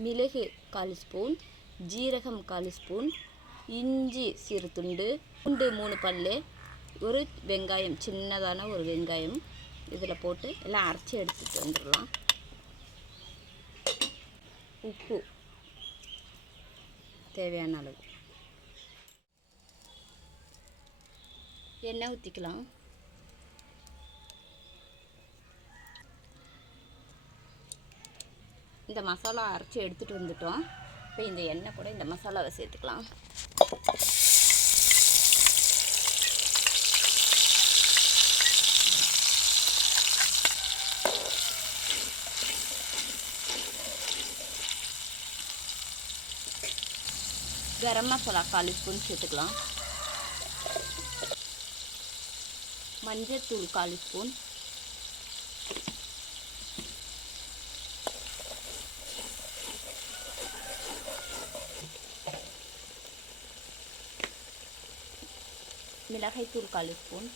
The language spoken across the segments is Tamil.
மிளகு 1/4 ஸ்பூன், ஜீரகம் 1/4 ஸ்பூன், இஞ்சி சிறு துண்டு, பூண்டு 3 பல், ஒரு வெங்காயம், சின்னதான ஒரு வெங்காயம் இதில் போட்டு எல்லாம் அரைச்சி எடுத்துகிட்டு வந்துடலாம். உப்பு தேவையான அளவு, எண்ணெய் ஊற்றிக்கலாம். இந்த மசாலா அரைச்சி எடுத்துகிட்டு வந்துட்டோம். இப்போ இந்த எண்ணெய் கூட இந்த மசாலாவை சேர்த்துக்கலாம். கரம் மசாலா 1/4 ஸ்பூன் சேர்த்துக்கலாம். மஞ்சத்தூள் 1/4 ஸ்பூன், மிளகாய்த்தூள் 1/4 ஸ்பூன்,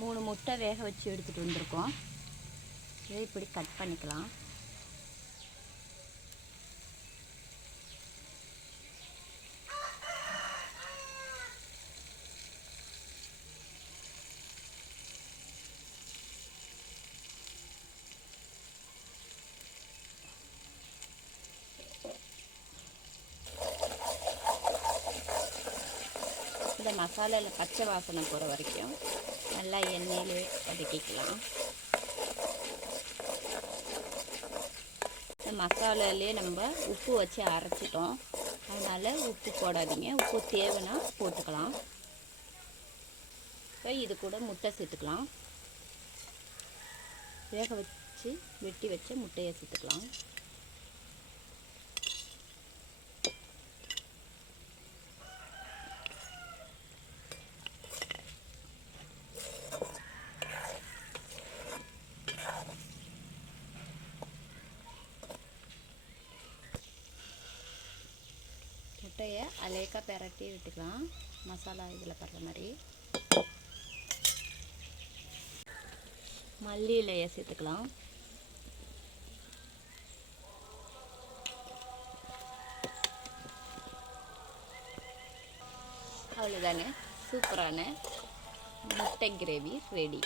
மூணு முட்டை வேக வச்சு எடுத்துகிட்டு வந்திருக்கோம். இதை இப்படி கட் பண்ணிக்கலாம். இந்த மசாலாவில் பச்சை வாசனை போகிற வரைக்கும் நல்லா எண்ணெயிலே வதக்கிக்கலாம். இந்த மசாலாலே நம்ம உப்பு வச்சு அரைச்சிட்டோம், அதனால் உப்பு போடாதீங்க. உப்பு தேவைன்னா போட்டுக்கலாம். இப்போ இது கூட முட்டை சேர்த்துக்கலாம். வேக வச்சு வெட்டி வச்ச முட்டையை சேர்த்துக்கலாம். முட்டையை அலேக்காக பெரட்டி விட்டுக்கலாம், மசாலா இதில் படுற மாதிரி. மல்லி இலையை சேர்த்துக்கலாம். அவ்வளோதானே, சூப்பரான முட்டை கிரேவி ரெடி.